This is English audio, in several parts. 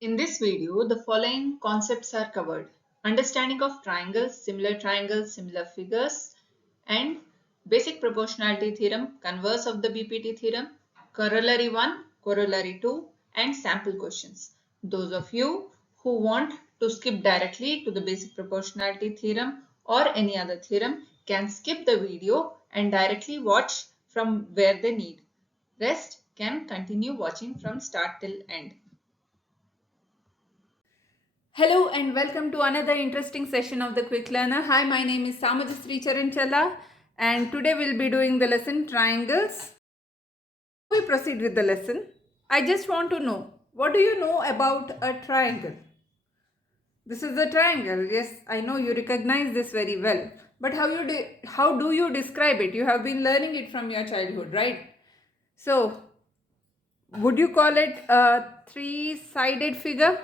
In this video, the following concepts are covered. Understanding of triangles, similar figures, and basic proportionality theorem, converse of the BPT theorem, corollary 1, corollary 2, and sample questions. Those of you who want to skip directly to the basic proportionality theorem or any other theorem can skip the video and directly watch from where they need. Rest can continue watching from start till end. Hello and welcome to another interesting session of the Quick Learner. Hi, my name is Samajasri Charanchalla and today we'll be doing the lesson triangles. Before we proceed with the lesson, I just want to know, what do you know about a triangle? This is a triangle. Yes, I know you recognize this very well. But how do you describe it? You have been learning it from your childhood, right? So, would you call it a three-sided figure?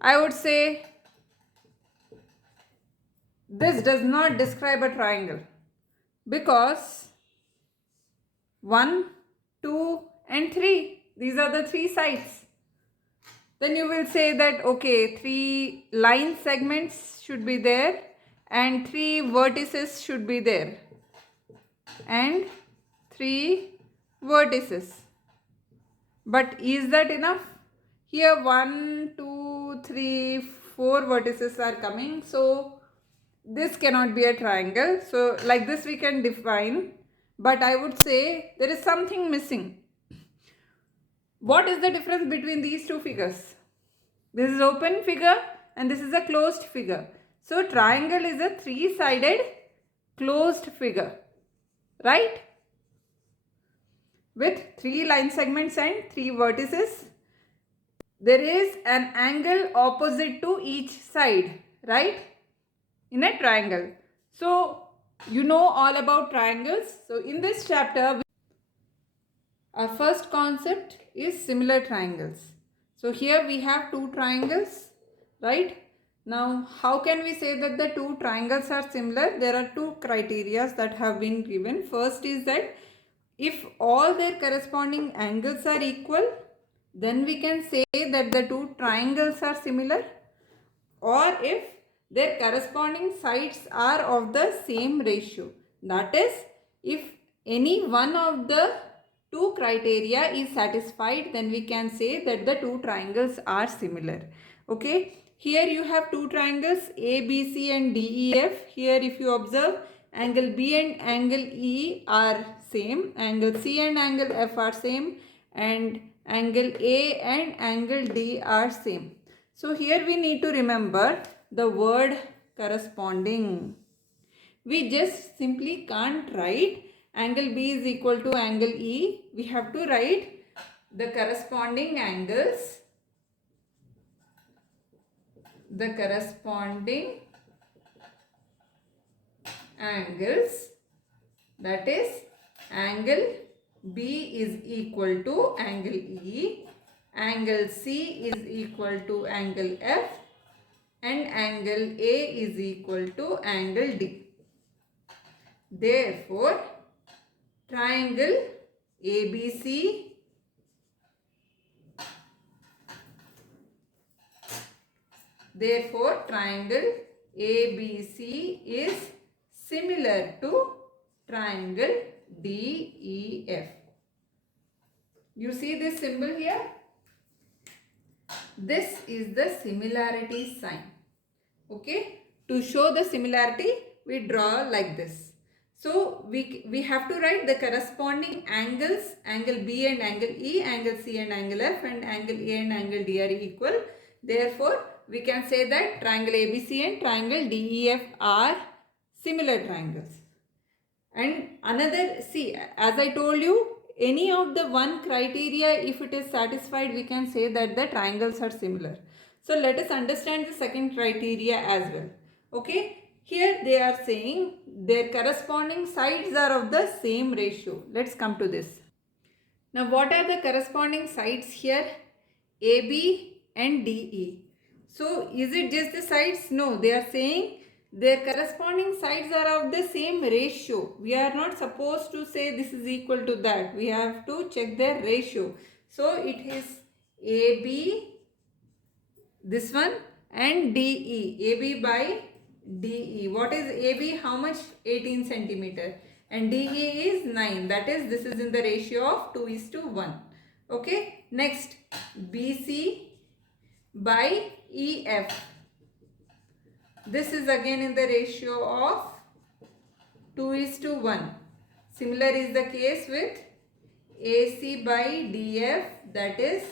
I would say this does not describe a triangle because 1, 2 and 3, these are the three sides. Then you will say that okay, 3 line segments should be there and 3 vertices should be there and 3 vertices. But is that enough? Here 1, 2, 3, 4 vertices are coming, so this cannot be a triangle. So like this we can define, but I would say there is something missing. What is the difference between these two figures? This is open figure and this is a closed figure. So triangle is a three-sided closed figure, right? With 3 line segments and 3 vertices. There is an angle opposite to each side, right? In a triangle. So you know all about triangles. So in this chapter, our first concept is similar triangles. So here we have two triangles, right? Now how can we say that the two triangles are similar? There are two criteria that have been given. First is that if all their corresponding angles are equal, then we can say that the two triangles are similar, or if their corresponding sides are of the same ratio. That is, if any one of the two criteria is satisfied, then we can say that the two triangles are similar. Okay, here you have two triangles ABC and DEF. Here if you observe, angle B and angle E are same, angle C and angle F are same, and angle A and angle D are same. So here we need to remember the word corresponding. We just simply can't write angle B is equal to angle E. We have to write the corresponding angles. The corresponding angles, that is, angle B is equal to angle E, angle C is equal to angle F, and angle A is equal to angle D. Therefore, triangle ABC is similar to triangle DEF. You see this symbol here? This is the similarity sign. Okay, to show the similarity, we draw like this. So we have to write the corresponding angles, angle B and angle E, angle C and angle F, and angle A and angle D are equal. Therefore, we can say that triangle ABC and triangle DEF are similar triangles. And another, see, as I told you, any of the one criteria, if it is satisfied, we can say that the triangles are similar. So let us understand the second criteria as well. Okay, here they are saying their corresponding sides are of the same ratio. Let's come to this. Now what are the corresponding sides here? AB and DE. So is it just the sides? No, they are saying their corresponding sides are of the same ratio. We are not supposed to say this is equal to that. We have to check their ratio. So it is AB, this one, and DE. AB by DE. What is AB? How much? 18 centimeter. And DE is 9. That is, this is in the ratio of 2:1. Okay. Next, BC by EF. This is again in the ratio of 2:1. Similar is the case with AC by DF, that is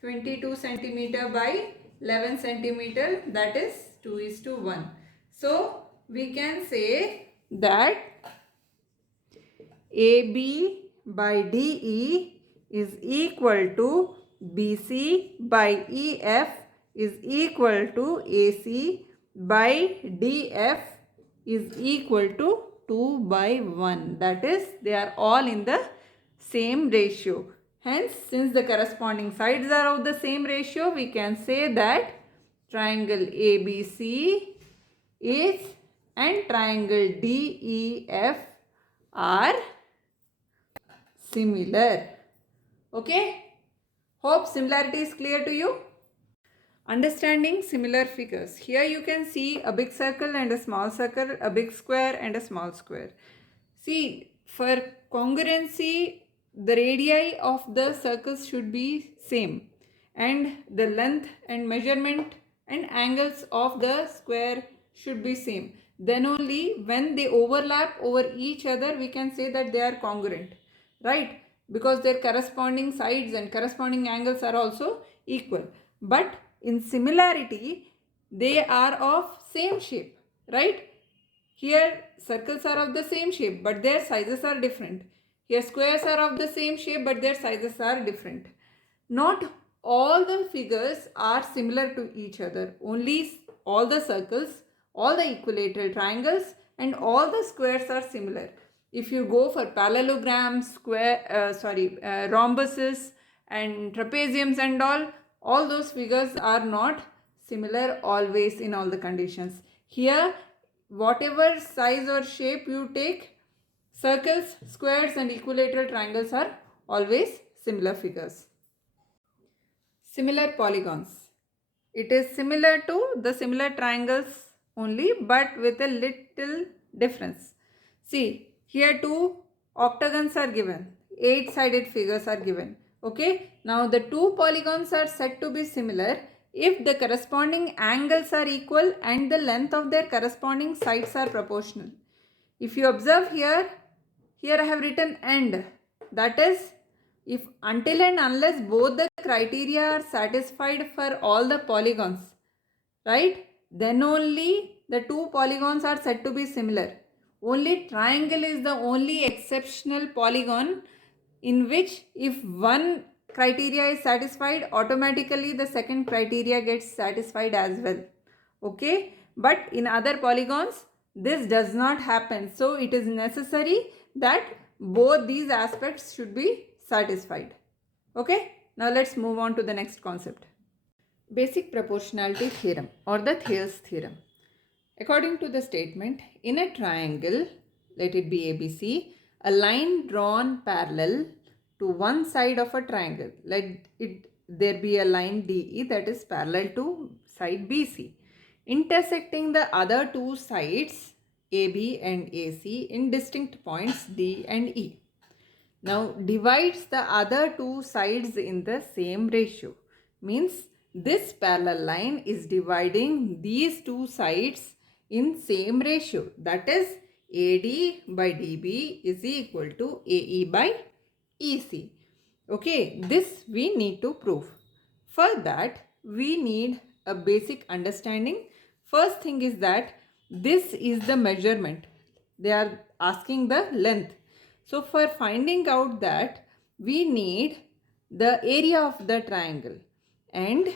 22 centimeter by 11 centimeter, that is 2:1. So we can say that AB by DE is equal to BC by EF is equal to AC by DF is equal to 2/1. That is, they are all in the same ratio. Hence, since the corresponding sides are of the same ratio, we can say that triangle ABC is and triangle DEF are similar. Okay? Hope similarity is clear to you. Understanding similar figures. Here you can see a big circle and a small circle, a big square and a small square. See, for congruency, the radii of the circles should be same, and the length and measurement and angles of the square should be same. Then only when they overlap over each other, we can say that they are congruent, right? Because their corresponding sides and corresponding angles are also equal. But in similarity, they are of same shape, right? Here circles are of the same shape but their sizes are different. Here squares are of the same shape but their sizes are different. Not all the figures are similar to each other. Only all the circles, all the equilateral triangles and all the squares are similar. If you go for parallelograms, rhombuses and trapeziums and all those figures are not similar always in all the conditions. Here, whatever size or shape you take, circles, squares and equilateral triangles are always similar figures. Similar polygons. It is similar to the similar triangles only but with a little difference. See, here two octagons are given, 8-sided figures are given. Okay, now the two polygons are said to be similar if the corresponding angles are equal and the length of their corresponding sides are proportional. If you observe here I have written and. That is, if until and unless both the criteria are satisfied for all the polygons, right, then only the two polygons are said to be similar. Only triangle is the only exceptional polygon in which if one criteria is satisfied, automatically the second criteria gets satisfied as well. Okay, but in other polygons this does not happen. So it is necessary that both these aspects should be satisfied. Okay, now let's move on to the next concept. Basic proportionality theorem or the Thales theorem. According to the statement, in a triangle, let it be ABC, a line drawn parallel to one side of a triangle, let there be a line DE that is parallel to side BC, intersecting the other two sides AB and AC in distinct points D and E. Now divides the other two sides in the same ratio. Means this parallel line is dividing these two sides in same ratio. That is, AD by DB is equal to AE by EC. Okay, this we need to prove. For that, we need a basic understanding. First thing is that this is the measurement. They are asking the length. So for finding out that, we need the area of the triangle, and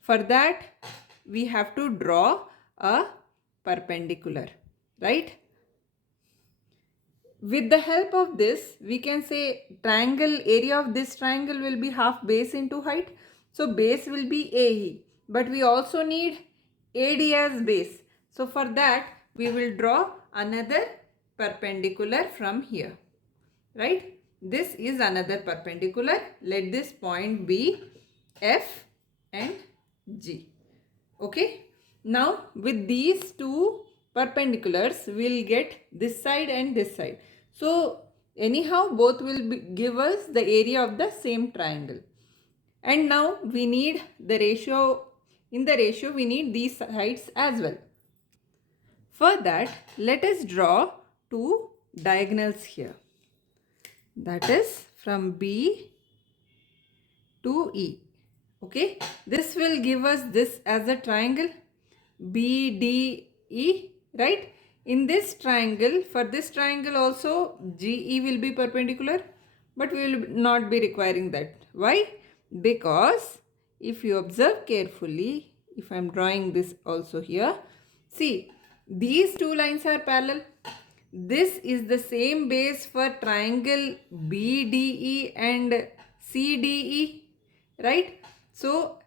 for that we have to draw a perpendicular, right? With the help of this, we can say triangle area of this triangle will be half base into height. So base will be AE, but we also need AD as base. So for that, we will draw another perpendicular from here, right? This is another perpendicular. Let this point be F and G. Okay. Now with these two perpendiculars, we'll get this side and this side. So anyhow, both will give us the area of the same triangle. And now we need the ratio. In the ratio, we need these sides as well. For that, let us draw two diagonals here. That is from B to E. Okay, this will give us this as a triangle BDE, right? In this triangle, for this triangle also GE will be perpendicular, but we will not be requiring that. Why? Because if you observe carefully, if I am drawing this also here, see, these two lines are parallel. This is the same base for triangle BDE and CDE, right? So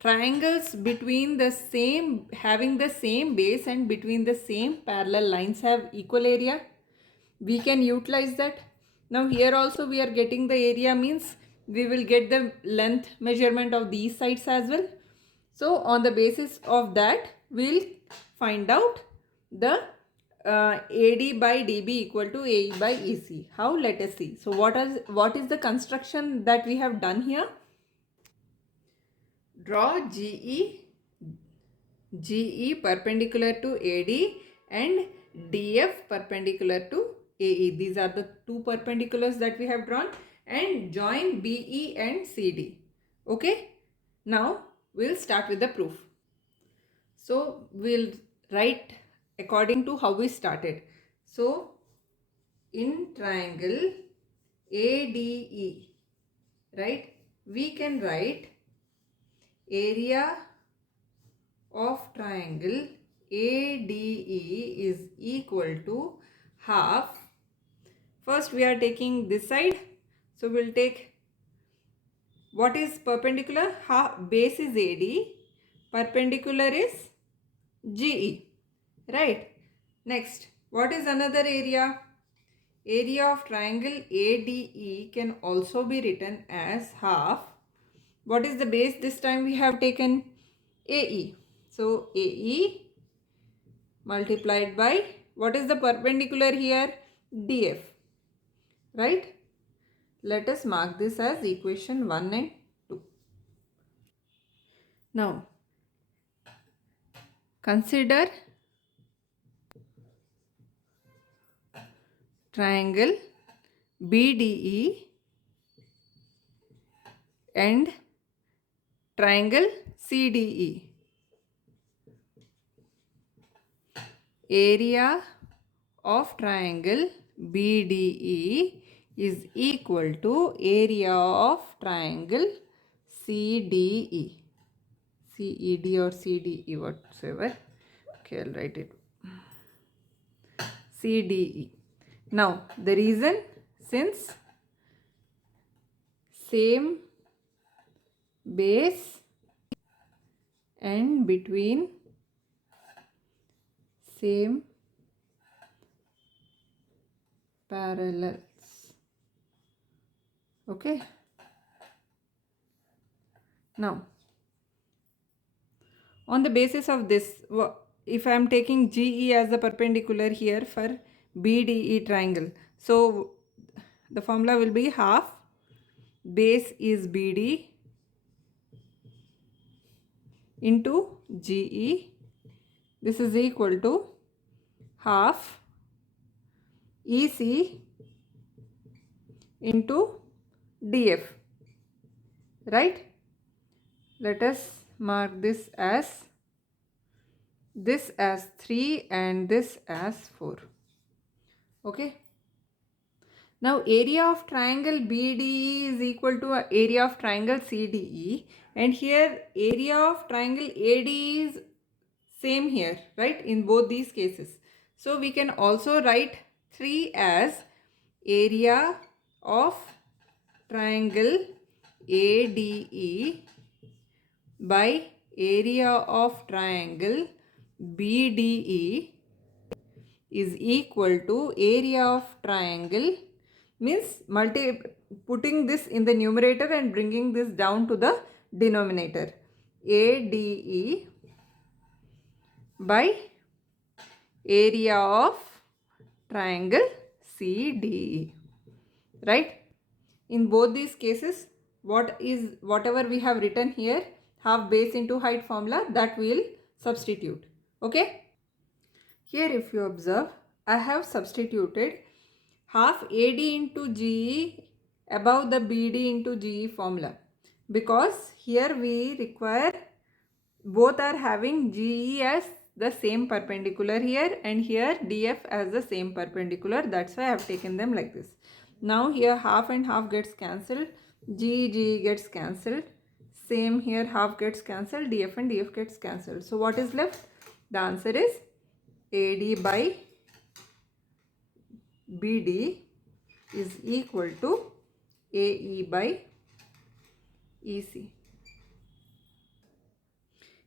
triangles between the same, having the same base and between the same parallel lines have equal area. We can utilize that. Now here also we are getting the area, means we will get the length measurement of these sides as well. So on the basis of that, we'll find out the AD by DB equal to AE by EC. How? Let us see. So what is the construction that we have done here? Draw GE perpendicular to AD and DF perpendicular to AE. These are the two perpendiculars that we have drawn, and join BE and CD. Okay. Now we'll start with the proof. So we'll write according to how we started. So in triangle ADE, right, we can write area of triangle ADE is equal to half. First we are taking this side, so we'll take what is perpendicular. Half base is AD, perpendicular is GE, right? Next, what is another area? Area of triangle ADE can also be written as half. What is the base? This time we have taken AE. So AE multiplied by, what is the perpendicular here? DF, right? Let us mark this as equation 1 and 2. Now consider triangle BDE and triangle CDE. Area of triangle BDE is equal to area of triangle CDE. CED or CDE, whatsoever. Okay, I'll write it. CDE. Now, the reason, since same base and between same parallels. Okay. Now, on the basis of this, if I am taking GE as the perpendicular here for BDE triangle, so the formula will be half base is BD into GE. This is equal to half EC into DF, right? Let us mark this as 3 and this as 4. Okay. Now area of triangle BDE is equal to area of triangle CDE, and here area of triangle ADE is same here, right, in both these cases. So we can also write 3 as area of triangle ADE by area of triangle BDE is equal to area of triangle, means putting this in the numerator and bringing this down to the denominator. ADE by area of triangle CDE. Right? In both these cases, whatever we have written here, half base into height formula, that we will substitute. Okay? Here if you observe, I have substituted half AD into GE above the BD into GE formula, because here we require both are having GE as the same perpendicular here and here DF as the same perpendicular. That's why I have taken them like this. Now here half and half gets cancelled, GE gets cancelled, same here half gets cancelled, DF and DF gets cancelled. So what is left? The answer is AD by BD is equal to AE by EC.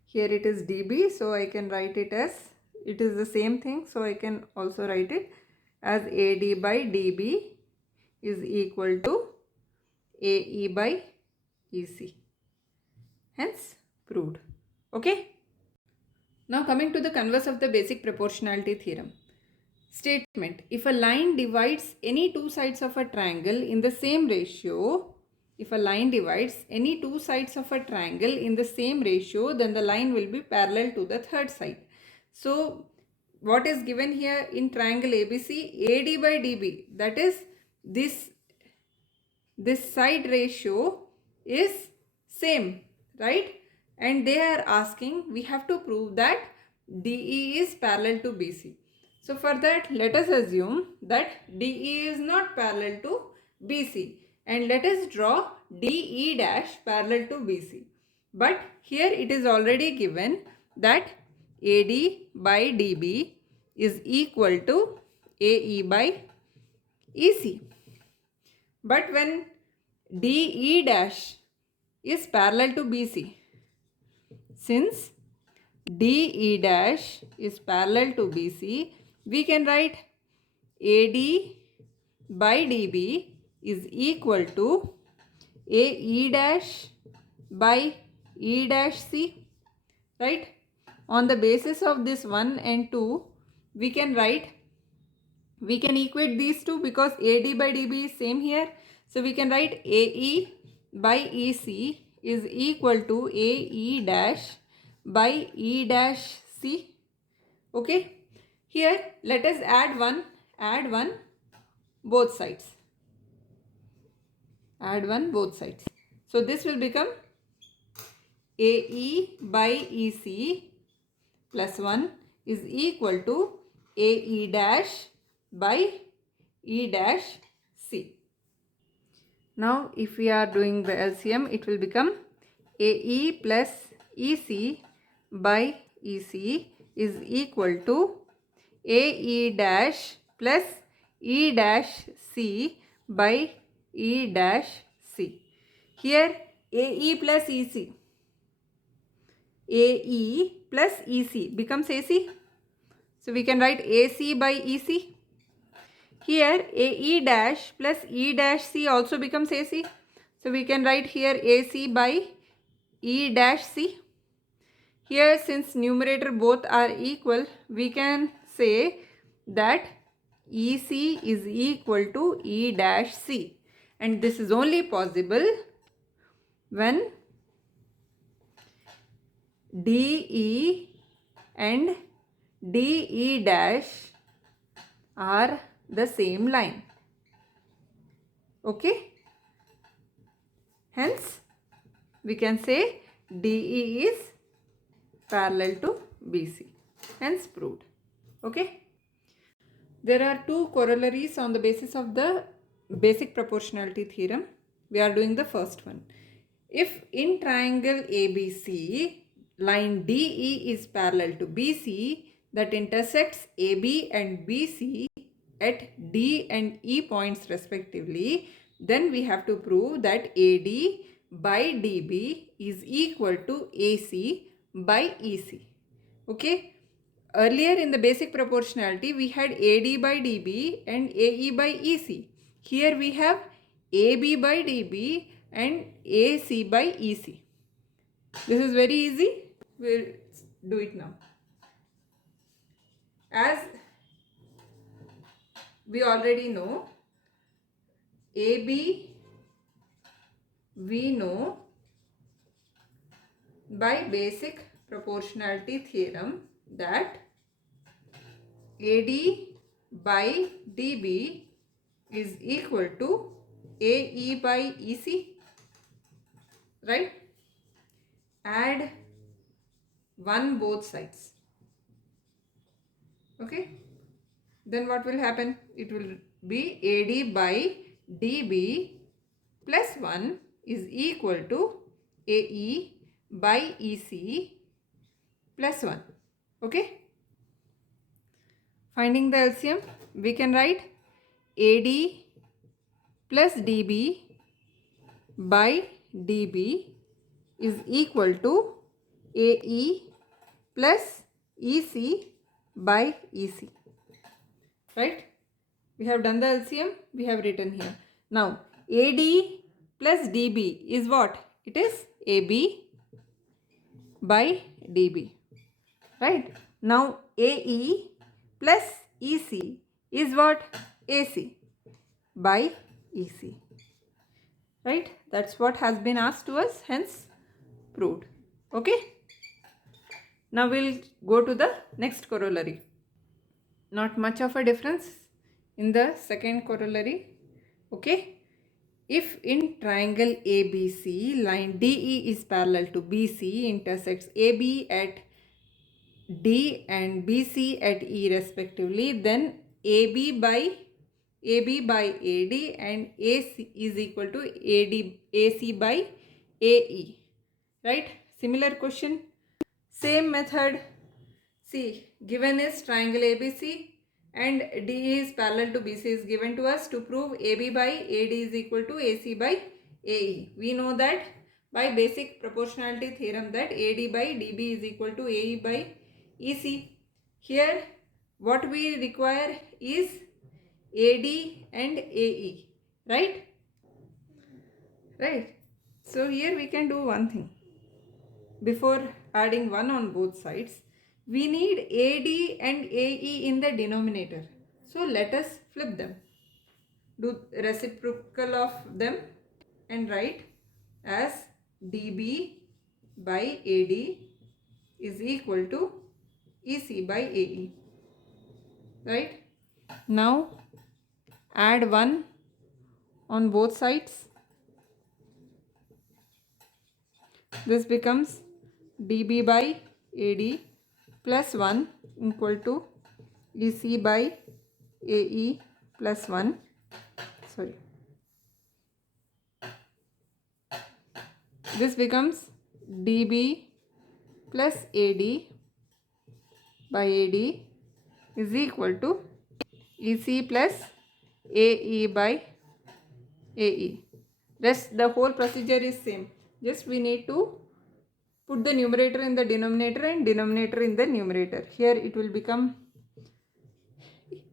Here it is dB, so I can write it as, it is the same thing, so I can also write it as AD by dB is equal to AE by EC. Hence proved. Okay. Now coming to the converse of the basic proportionality theorem. Statement: if a line divides any two sides of a triangle in the same ratio, if a line divides any two sides of a triangle in the same ratio, then the line will be parallel to the third side. So what is given here in triangle ABC? AD by DB, that is this side ratio is same, right? And they are asking, we have to prove that DE is parallel to BC. So for that, let us assume that DE is not parallel to BC, and let us draw DE dash parallel to BC. But here it is already given that AD by DB is equal to AE by EC. But when DE dash is parallel to BC, since DE dash is parallel to BC, we can write AD by DB is equal to AE dash by E dash C, right? On the basis of this 1 and 2, we can equate these two, because AD by DB is same here. So we can write AE by EC is equal to AE dash by E dash C. Okay. Here let us add one both sides. Add one both sides. So this will become AE by EC plus 1 is equal to AE dash by E dash C. Now if we are doing the LCM, it will become AE plus EC by EC is equal to AE dash plus E dash C by E dash C. Here AE plus EC, AE plus EC becomes AC. So we can write AC by EC. Here AE dash plus E dash C also becomes AC. So we can write here AC by E dash C. Here since numerator both are equal, we can say that EC is equal to E dash C. And this is only possible when DE and DE dash are the same line. Okay. Hence, we can say DE is parallel to BC. Hence proved. Okay. There are two corollaries on the basis of the basic proportionality theorem. We are doing the first one. If in triangle ABC, line DE is parallel to BC that intersects AB and BC at D and E points respectively, then we have to prove that AD by DB is equal to AC by EC. Okay. Earlier in the basic proportionality, we had AD by DB and AE by EC. Here we have AB by DB and AC by EC. This is very easy. We'll do it now. As we already know, AB we know by basic proportionality theorem that AD by DB is equal to AE by EC, right? Add 1 both sides. Okay, then what will happen? It will be AD by DB plus 1 is equal to AE by EC plus 1. Okay, finding the LCM, we can write AD plus DB by DB is equal to AE plus EC by EC, right? We have done the LCM, we have written here. Now AD plus DB is what? It is AB by DB, right? Now AE plus EC is what? AC by EC, right? That's what has been asked to us, hence proved. Okay, now we'll go to the next corollary. Not much of a difference in the second corollary. Okay, if in triangle ABC line DE is parallel to BC, intersects AB at D and BC at E respectively, then AB by AD and AC is equal to AC by AE, right? Similar question, same method. See, given is triangle ABC and D is parallel to BC is given to us. To prove AB by AD is equal to AC by AE, we know that by basic proportionality theorem that AD by DB is equal to AE by EC. Here what we require is AD and AE, right? Right. So here we can do one thing. Before adding 1 on both sides, we need AD and AE in the denominator. So let us flip them. Do reciprocal of them and write as DB by AD is equal to EC by AE. Right? Now add 1 on both sides. This becomes DB by AD plus 1 equal to EC by AE plus 1. Sorry. This becomes DB plus AD by AD is equal to EC plus AE by AE. Rest the whole procedure is same. Just we need to put the numerator in the denominator and denominator in the numerator. Here it will become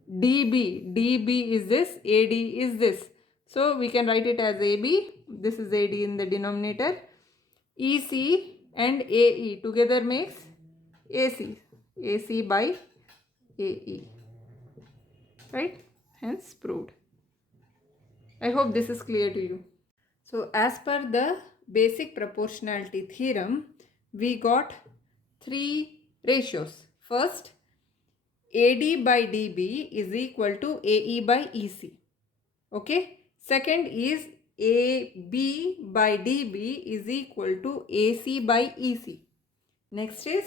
DB is this, AD is this. So we can write it as AB. This is AD in the denominator. EC and AE together makes AC. AC by AE. Right? Hence proved. I hope this is clear to you. So as per the basic proportionality theorem, we got 3 ratios. First, AD by DB is equal to AE by EC. Okay. Second is AB by DB is equal to AC by EC. Next is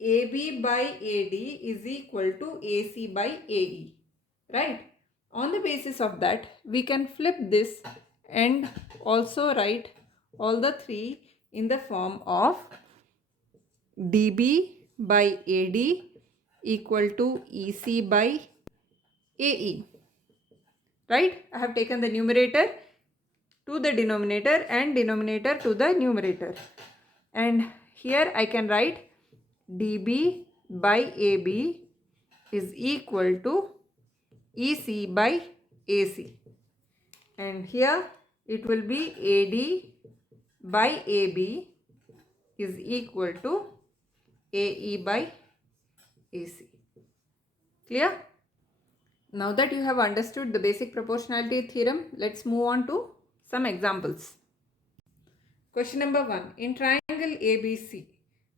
AB by AD is equal to AC by AE. Right. On the basis of that, we can flip this and also write all the 3 in the form of DB by AD equal to EC by AE. Right? I have taken the numerator to the denominator and denominator to the numerator. And here I can write DB by AB is equal to EC by AC. And here it will be AD by AB is equal to AE by AC. Clear? Now that you have understood the basic proportionality theorem, let's move on to some examples. Question number 1. In triangle ABC,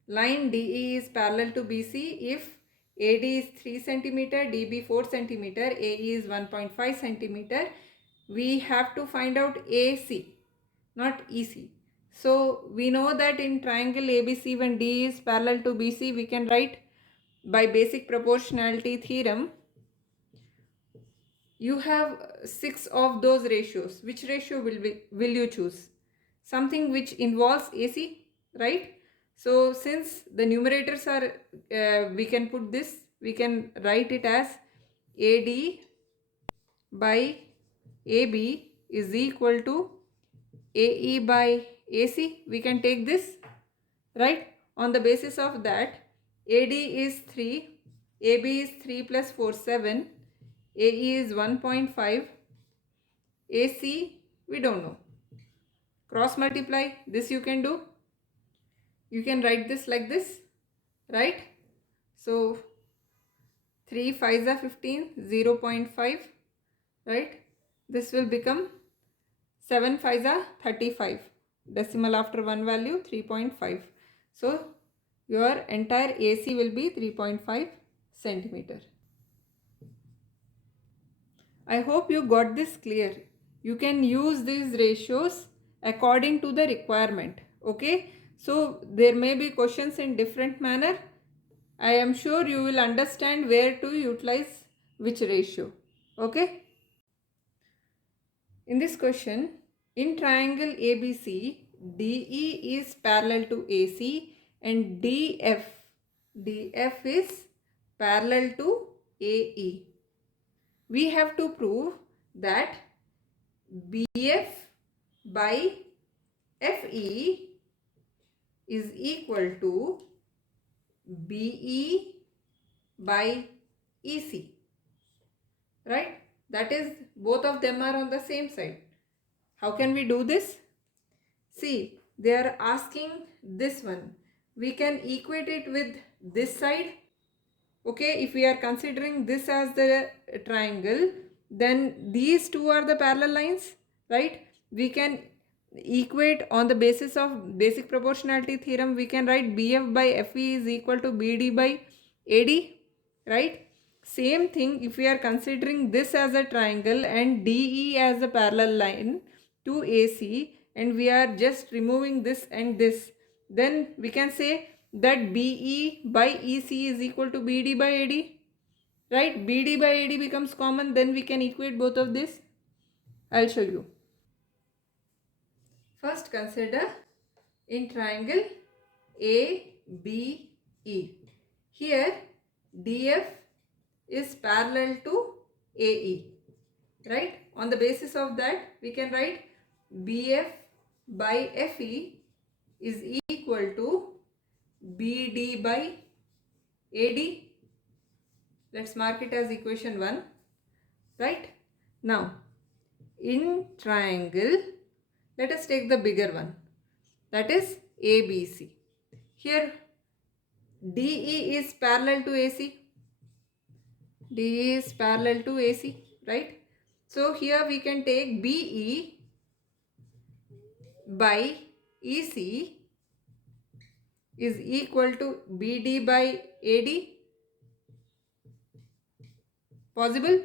line DE is parallel to BC if AD is 3 cm, DB 4 cm, AE is 1.5 cm. We have to find out AC, not EC. So we know that in triangle ABC, when D is parallel to BC, we can write by basic proportionality theorem, you have 6 of those ratios. Which ratio will you choose? Something which involves AC, right? So since the numerators are, we can put this, we can write it as AD by AB is equal to AE by AC. We can take this, right? On the basis of that, AD is 3, AB is 3 plus 4, 7, AE is 1.5, AC we don't know. Cross multiply, this you can do. You can write this like this, right? So 3 5s are 15, 0.5, right? This will become 7 5s are 35. Decimal after one value 3.5. So your entire AC will be 3.5 centimeter. I hope you got this clear. You can use these ratios according to the requirement. Okay. So there may be questions in different manner. I am sure you will understand where to utilize which ratio. Okay. In this question, in triangle ABC, DE is parallel to AC and DF is parallel to AE. We have to prove that BF by FE is equal to BE by EC, right? That is, both of them are on the same side. How can we do this? See, they are asking this one. We can equate it with this side. Okay, if we are considering this as the triangle, then these two are the parallel lines, right? We can equate on the basis of basic proportionality theorem. We can write BF by FE is equal to BD by AD, right? Same thing if we are considering this as a triangle and DE as a parallel line to AC, and we are just removing this and this, then we can say that BE by EC is equal to BD by AD, right? BD by AD becomes common, then we can equate both of this. I'll show you. First consider in triangle ABE. Here DF is parallel to AE, right? On the basis of that, we can write BF by FE is equal to BD by AD. Let's mark it as equation 1, right? Now, in triangle, let us take the bigger one, that is ABC. Here, DE is parallel to AC. DE is parallel to AC, right? So, here we can take BE by EC is equal to BD by AD. Possible?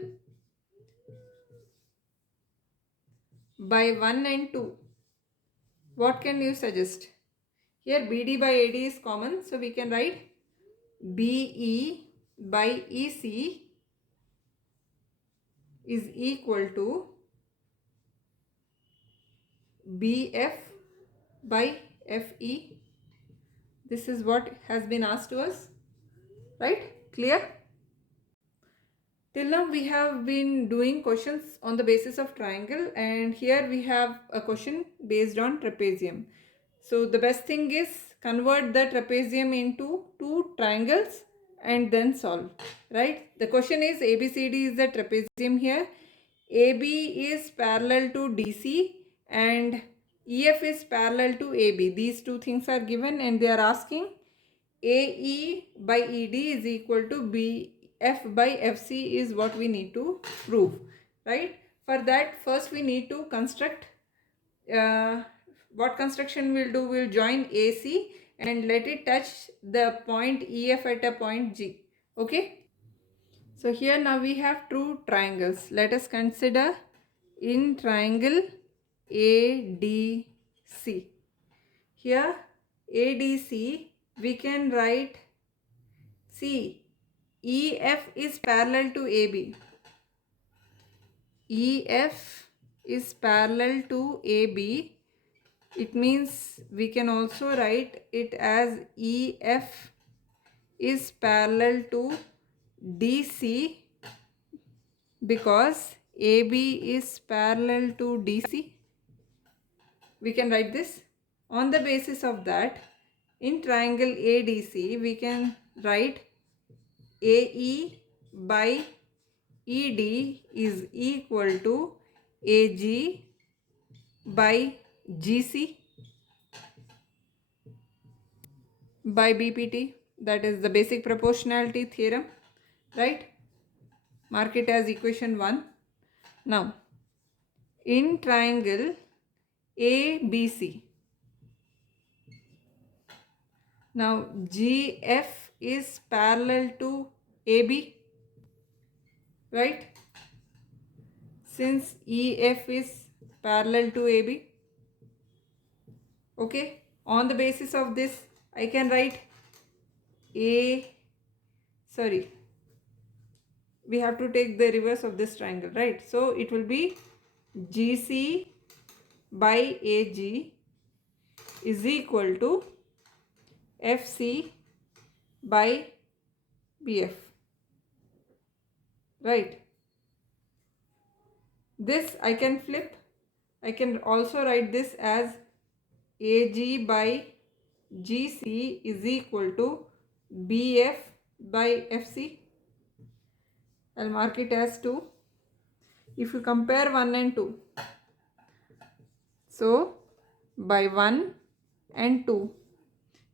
By 1 and 2. What can you suggest? Here BD by AD is common, so we can write BE by EC is equal to BF by FE. This is what has been asked to us, right? Clear? Till now we have been doing questions on the basis of triangle, and here we have a question based on trapezium. So the best thing is convert the trapezium into two triangles and then solve, right? The question is ABCD is the trapezium here. AB is parallel to DC and EF is parallel to AB. These two things are given and they are asking AE by ED is equal to BF by FC is what we need to prove, right? For that, first we need to construct, what construction we'll do, we'll join AC and let it touch the point EF at a point G, okay? So here now we have two triangles. Let us consider in triangle ADC. Here ADC we can write, see, EF is parallel to AB. EF is parallel to AB. It means we can also write it as EF is parallel to DC because AB is parallel to DC. We can write this. On the basis of that, in triangle ADC, we can write AE by ED is equal to AG by GC by BPT. That is the basic proportionality theorem, right? Mark it as equation 1. Now, in triangle ABC, now GF is parallel to AB, right? Since EF is parallel to AB, okay? On the basis of this, I can write we have to take the reverse of this triangle, right? So it will be GC by AG is equal to FC by BF, right? This I can flip. I can also write this as AG by GC is equal to BF by FC. I'll mark it as 2. If you compare 1 and 2, so by 1 and 2,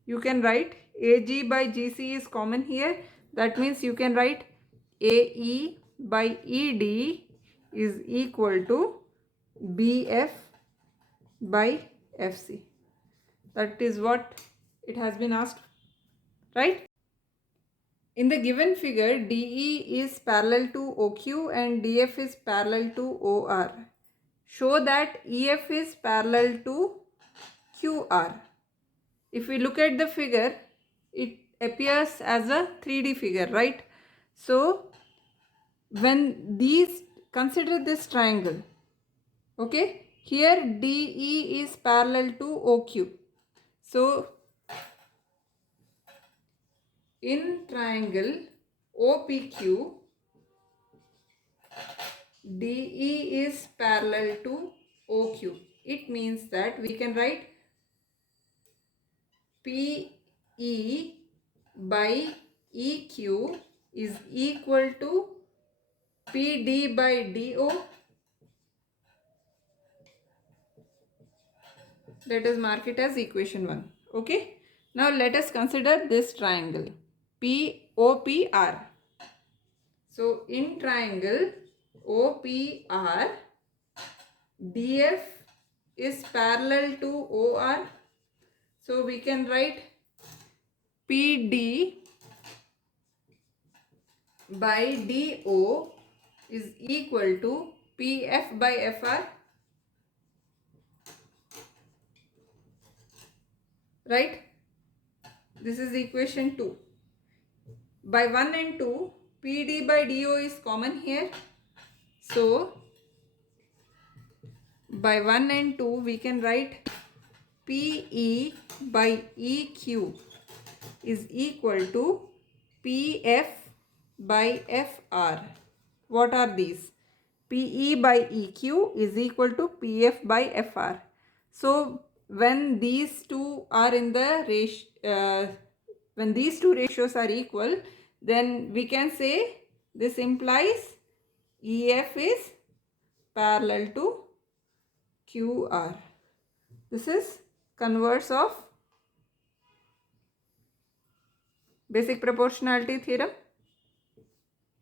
you can write AG by GC is common here. That means you can write AE by ED is equal to BF by FC. That is what it has been asked, right? In the given figure, DE is parallel to OQ and DF is parallel to OR. Show that EF is parallel to QR. If we look at the figure, it appears as a 3D figure, right? So, when these, consider this triangle, okay? Here DE is parallel to OQ. So, in triangle OPQ, DE is parallel to OQ. It means that we can write PE by EQ is equal to PD by DO. Let us mark it as equation 1. Okay. Now let us consider this triangle POPR. So in triangle OPR, DF is parallel to OR. So we can write PD by DO is equal to PF by FR, right? This is equation 2. By 1 and 2, PD by DO is common here. So by 1 and 2, we can write PE by EQ is equal to PF by FR. What are these? PE by EQ is equal to PF by FR. So when these two are in the ratio, when these two ratios are equal, then we can say this implies EF is parallel to QR. This is converse of basic proportionality theorem.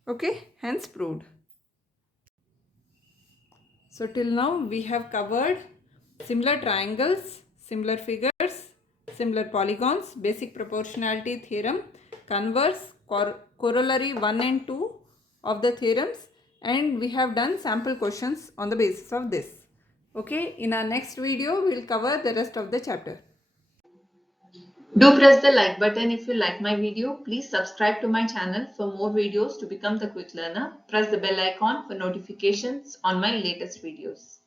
Okay, hence proved. So till now we have covered similar triangles, similar figures, similar polygons, basic proportionality theorem, converse, corollary 1 and 2 of the theorems, and we have done sample questions on the basis of this. Okay, in our next video we will cover the rest of the chapter. Do press the like button if you like my video. Please subscribe to my channel for more videos to become the quick learner. Press the bell icon for notifications on my latest videos.